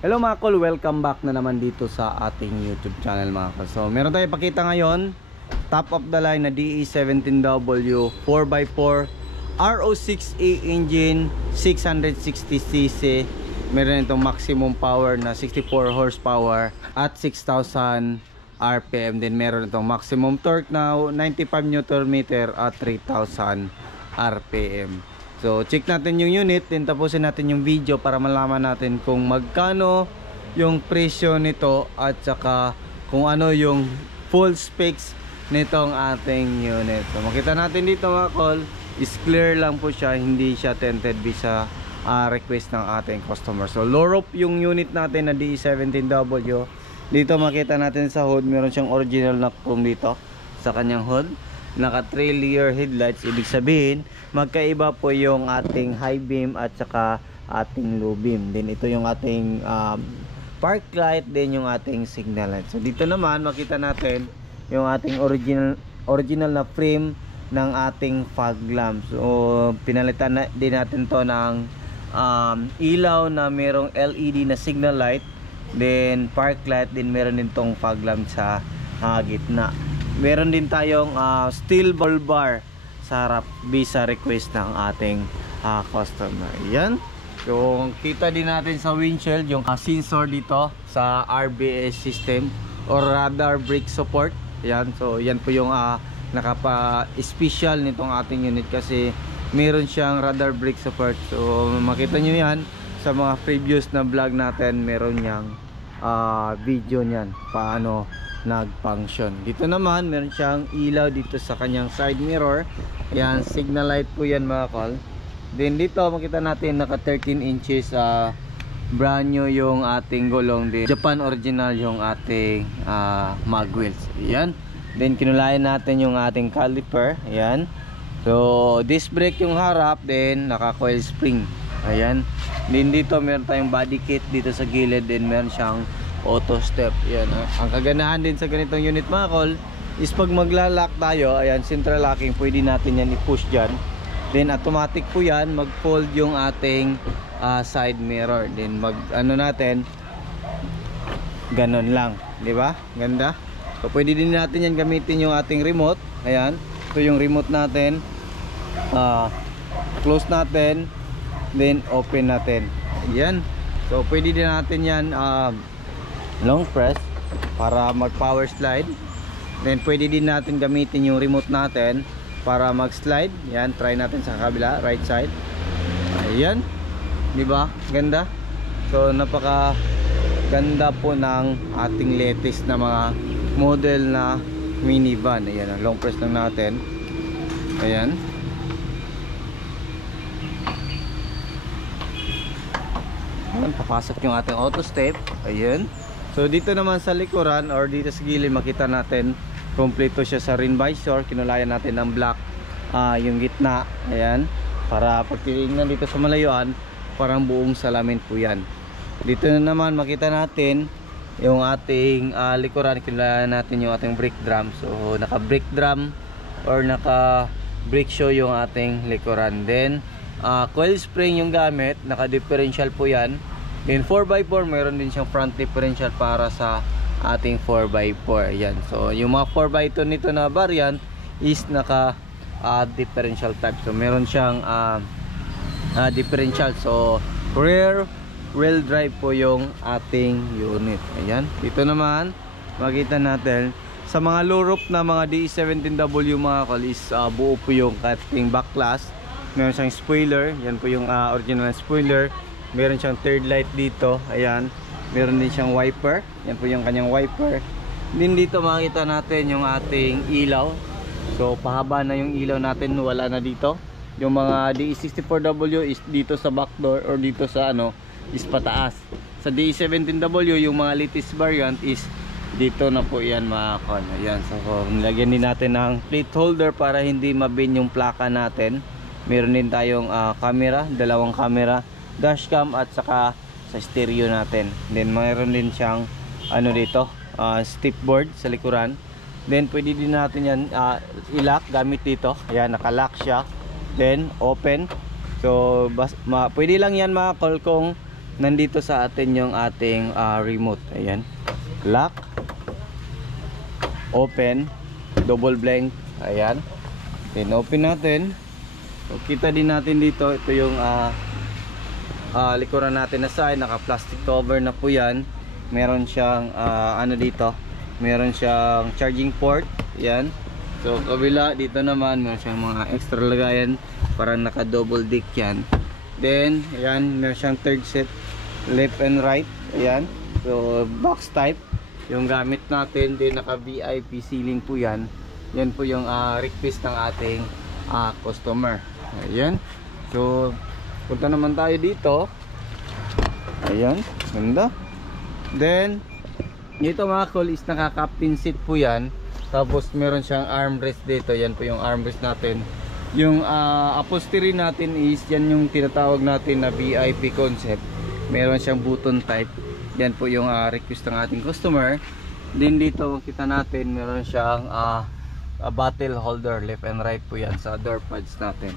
Hello mga kol, welcome back na naman dito sa ating YouTube channel mga kol. So meron tayong ipakita ngayon, top of the line na DE17W 4x4 RO6A engine, 660cc. Meron itong maximum power na 64 horsepower at 6,000 RPM. Then meron itong maximum torque na 95 Nm at 3,000 RPM. So check natin yung unit, then tapusin natin yung video para malaman natin kung magkano yung presyo nito at saka kung ano yung full specs nitong ating unit. So makita natin dito mga kol, is clear lang po siya, hindi siya tinted visa request ng ating customer. So low roof yung unit natin na DE17W. Dito makita natin sa hood, meron siyang original na chrome dito sa kanyang hood. Naka 3 layer headlights, ibig sabihin magkaiba po yung ating high beam at saka ating low beam. Then ito yung ating park light, then yung ating signal light. So dito naman makita natin yung ating original na frame ng ating fog lamp. So pinalitan din natin to ng ilaw na merong LED na signal light, then park light, din meron din tong fog lamp sa gitna. Meron din tayong steel ball bar sa harap visa request ng ating customer. Yan. So kita din natin sa windshield yung sensor dito sa RBS system or radar brake support. Yan. So yan po yung nakapa-special nitong ating unit kasi meron siyang radar brake support. So makita nyo yan sa mga previous na vlog natin, meron niyang video niyan paano nag-function. Dito naman meron siyang ilaw dito sa kanyang side mirror. Yan, signal light po yan mga kol. Then dito makita natin naka 13 inches brand new yung ating gulong din. Japan original yung ating mag wheels. Yan. Then kinulayan natin yung ating caliper. Yan. So disc brake yung harap, then naka coil spring. Ayan. Then dito meron tayong body kit dito sa gilid, then meron siyang auto step. Yan. Ang kaganahan din sa ganitong unit mga kol is pag magla-lock tayo, ayan, central locking, pwede natin yan i-push dyan. Then automatic po yan, mag-fold yung ating side mirror. Then mag ano natin, ganon lang, di ba? Ganda. So pwede din natin yan gamitin yung ating remote. Ayan, ito yung remote natin. Close natin, then open natin. Ayan. So pwede din natin yan long press para mag power slide. Then pwede din natin gamitin yung remote natin para mag slide. Yan, try natin sa kabila, right side. Ayan, di ba? Ganda. So napaka ganda po ng ating latest na mga model na minivan. Ayan, long press lang natin. Ayan. Ayan, papasok yung ating auto step. Ayan. So dito naman sa likuran or dito sa gilid makita natin kompleto siya sa rim visor. Kinulayan natin ng black yung gitna. Ayan. Para pag tinignan dito sa malayuan, parang buong salamin po yan. Dito naman makita natin yung ating likuran. Kinulayan natin yung ating brake drum. So naka brake drum or naka brake shoe yung ating likuran. Then coil spring yung gamit. Naka differential po yan. Then 4x4 mayroon din siyang front differential para sa ating 4x4. Yan. So yung mga 4x2 nito na variant is naka differential type. So meron siyang differential. So rear wheel drive po yung ating unit. Ayan. Dito naman makita natin sa mga low roof na mga DE17W mga kol is buo po yung ating back glass. Meron siyang spoiler. Yan po yung original spoiler. Meron siyang third light dito. Ayan. Meron din siyang wiper. Yan po yung kanyang wiper. Din dito makita natin yung ating ilaw. So pahaba na yung ilaw natin, wala na dito. Yung mga DE64W is dito sa back door or dito sa ano is pataas. Sa DE17W yung mga latest variant is dito na po yan mga kon. Ayan. So nilagyan din natin ng plate holder para hindi mabin yung plaka natin. Meron din tayong camera, dalawang camera, dashcam at saka sa stereo natin. Then mayroon din siyang ano dito, step board sa likuran. Then pwede din natin yan i-lock gamit dito. Ayan, naka-lock siya. Then open. So pwede lang yan mga kol kung nandito sa atin yung ating remote. Ayan, lock, open, double blank. Ayan, then open natin. So, kita din natin dito, ito yung likuran natin na side, naka plastic cover na po yan. Meron siyang ano dito, meron siyang charging port. Yan. So kabila dito naman meron siyang mga extra lagayan, parang naka double dick yan. Then ayan, meron siyang third set, left and right. Ayan, so box type yung gamit natin. Then naka VIP ceiling po yan. Yan po yung request ng ating customer. Ayan, so punta naman tayo dito. Ayan, ganda. Then dito mga call is naka captain seat po yan. Tapos meron siyang armrest dito. Yan po yung armrest natin. Yung upholstery natin is yan yung tinatawag natin na VIP concept. Meron siyang button type. Yan po yung request ng ating customer. Then dito kita natin meron siyang bottle holder, left and right po yan sa door pads natin.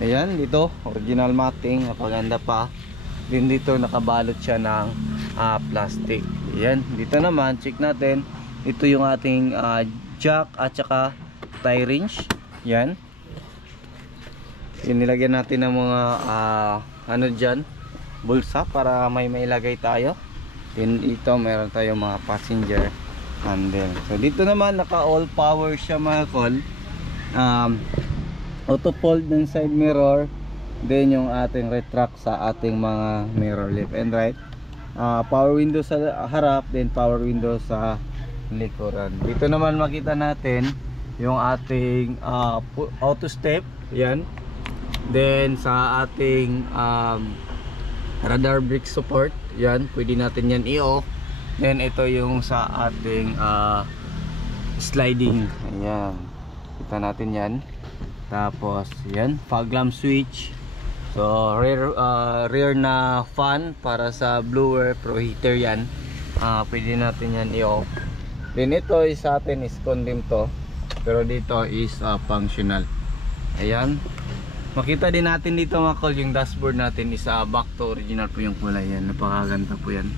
Ayan, dito original matting, napaganda pa. Then dito nakabalot siya ng plastic. Ayan, dito naman check natin. Ito yung ating jack at saka tie wrench. Yan. Nilagyan natin ng mga ano dyan, bulsa para may mailagay tayo. Then ito meron tayong mga passenger handle. So dito naman naka all power siya mga call. Auto fold ng side mirror. Then yung ating retract sa ating mga mirror left and right. Power window sa harap, then power window sa likuran. Dito naman makita natin yung ating auto step. Yan. Then sa ating radar brake support. Yan, pwede natin yan i-off. Then ito yung sa ating sliding. Ayan, kita natin yan. Tapos yan, fog lamp switch. So rear na fan para sa blower pro heater yan. Pwede natin yan i-off. Then ito is sa atin is condemned to, pero dito is functional. Ayan, makita din natin dito mga call yung dashboard natin is back to original po yung kulay. Yan, napakaganda po yan.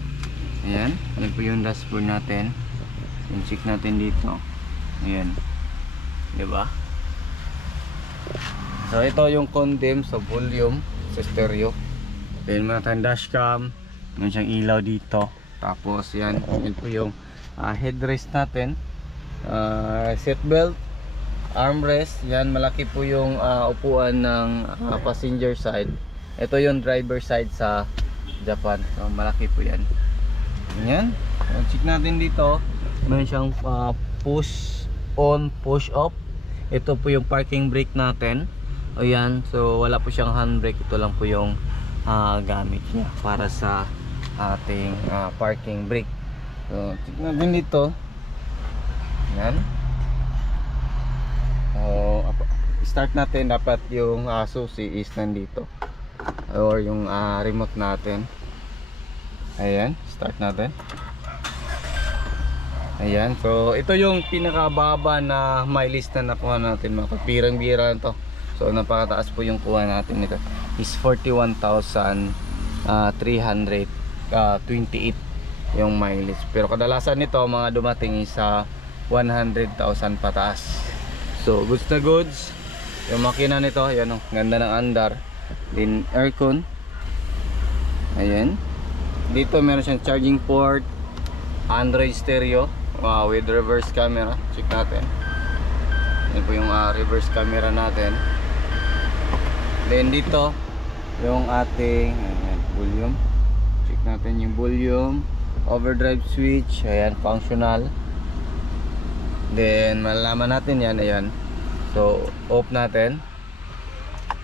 Ayan, yan po yung dashboard natin. Yung check natin dito. Ayan, diba? So ito yung condemned sa volume sa stereo. Then meron tayong dashcam, meron siyang ilaw dito. Tapos yan, yan po yung headrest natin, seatbelt, armrest. Yan, malaki po yung upuan ng passenger side. Ito yung driver side sa Japan. So malaki po yan. Yan, check natin dito. Meron siyang push on, push off. Ito po yung parking brake natin. Ayan, so wala po siyang handbrake. Ito lang po yung gamit niya para sa ating parking brake. So check natin dito. Yan. Start natin, dapat yung susi is nandito, or yung remote natin. Ayan, start natin. Ayan, so ito yung pinakababa na mileage na nakuha natin mga kapirang-bira to. So napakataas po yung kuha natin nito, is 41,328 yung mileage. Pero kadalasan nito mga dumating is sa 100,000 pataas. So goods na goods yung makina nito. Ayan, oh, ganda ng andar. Then aircon. Ayan, dito meron siyang charging port, Android stereo with reverse camera. Check natin. Yan po yung reverse camera natin. Then dito yung ating volume. Check natin yung volume, overdrive switch. Ayan, functional. Then malalaman natin yan. Ayan, so off natin,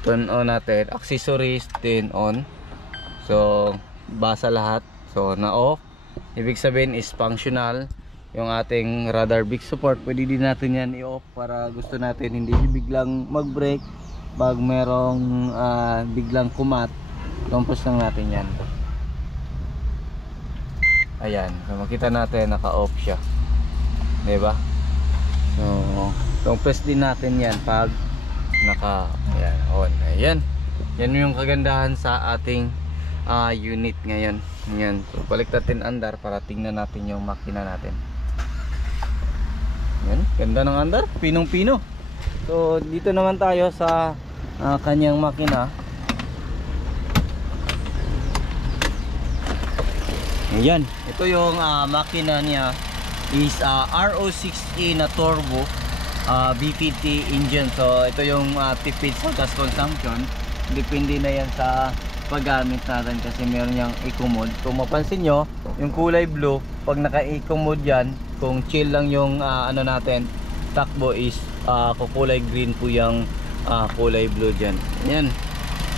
turn on natin, accessories, then on. So basa lahat, so na off, ibig sabihin is functional. Yung ating radar brake support, pwede din natin yan i-off para gusto natin hindi biglang mag-brake pag merong biglang kumat. Lampos lang natin yan. Ayan, so makita natin naka-off siya, diba? So press din natin yan pag naka, ayan, on. Ayan, yan yung kagandahan sa ating unit ngayon. Yan. So balik natin andar para tingnan natin yung makina natin. Yan, ganda ng andar, pinong-pino. So dito naman tayo sa kanyang makina. Ayan, ito yung makina niya is RO6A na turbo VPT engine. So ito yung tipid sa gas consumption. Depende na yan sa paggamit natin kasi meron niyang eco mode. Kung mapansin nyo, yung kulay blue, pag naka-eco mode yan, kung chill lang yung ano natin, takbo is kukulay green po yung kulay blue dyan. Ayan.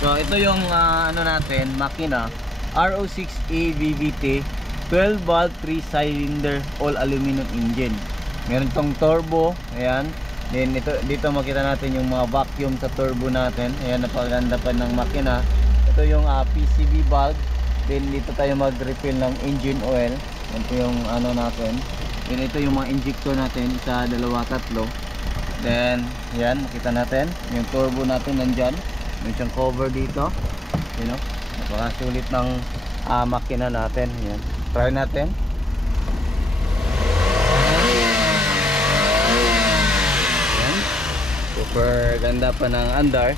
So ito yung ano natin, makina RO6A VVT 12 valve 3 cylinder all aluminum engine. Meron tong turbo, ayan. Then dito makita natin yung mga vacuum sa turbo natin. Ayan, napakaganda pa ng makina. Ito yung PCV valve. Then dito tayo mag-refill ng engine oil. Yan po yung ano natin. Then ito yung mga injector natin, isa, dalawa, tatlo. Then yan, makita natin yung turbo natin nandyan. May siyang cover dito, you know, napakasulit ng makina natin. Yan, try natin. Yan, super ganda pa ng andar.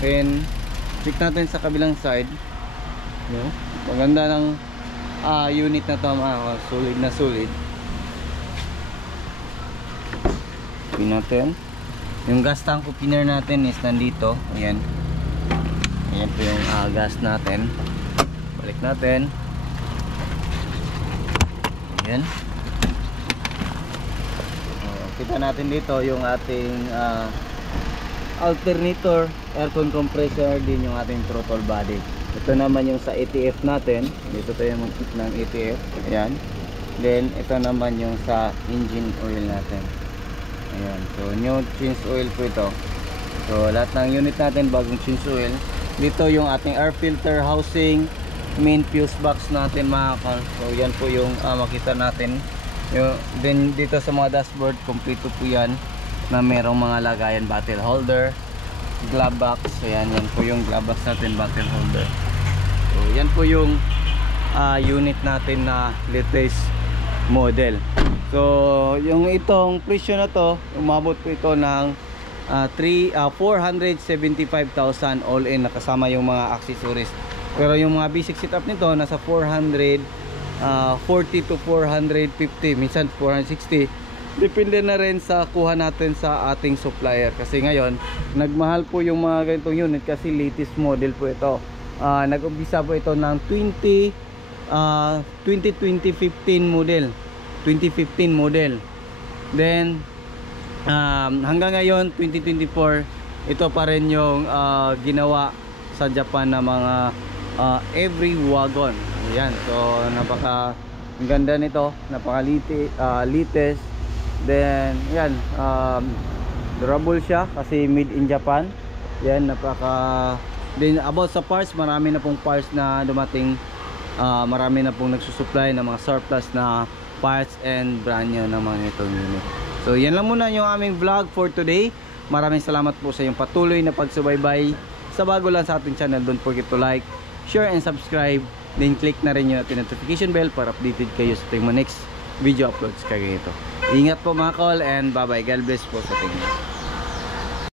Then check natin sa kabilang side. Yan, maganda ng unit na to, mga solid na solid. Natin yung gas tank opener natin is nandito. Ayan, ayan po yung gas natin. Balik natin. Ayan, kita natin dito yung ating alternator, aircon compressor, din yung ating throttle body. Ito naman yung sa ATF natin. Dito tayo mag-fit ng ATF. Ayan. Then ito naman yung sa engine oil natin. Ayan, so new change oil po ito. So lahat ng unit natin bagong change oil. Dito yung ating air filter housing, main fuse box natin, mga kal. So yan po yung makita natin. Then dito sa mga dashboard, kompleto po yan na merong mga lagayan, battery holder, glove box. Ayan, yan po yung glove box natin, battery holder. So yan po yung unit natin na latest model. So yung itong presyo na to, umabot po ito ng 475,000 all in, nakasama yung mga accessories. Pero yung mga basic setup nito nasa 440 to 450, minsan 460. Depende na rin sa kuha natin sa ating supplier. Kasi ngayon nagmahal po yung mga ganitong unit kasi latest model po ito. Nag-umpisa po ito ng 2015 model. 2015 model. Then hanggang ngayon 2024, ito pa rin yung ginawa sa Japan na mga every wagon. Ayan, so napaka ganda nito, napaka latest. Then yan, durable siya kasi made in Japan. Yan, napaka. Then about sa parts, marami na pong parts na dumating. Marami na pong nagsusupply ng mga surplus na parts and brand new ng mga itong unit. So yan lang muna yung aming vlog for today. Maraming salamat po sa iyong patuloy na pagsubaybay. Sa bago lang sa ating channel, don't forget to like, share and subscribe. Then click na rin yung notification bell para updated kayo sa ating next video uploads kagaya ito. Ingat po mga call and bye bye. God bless po sa tingin.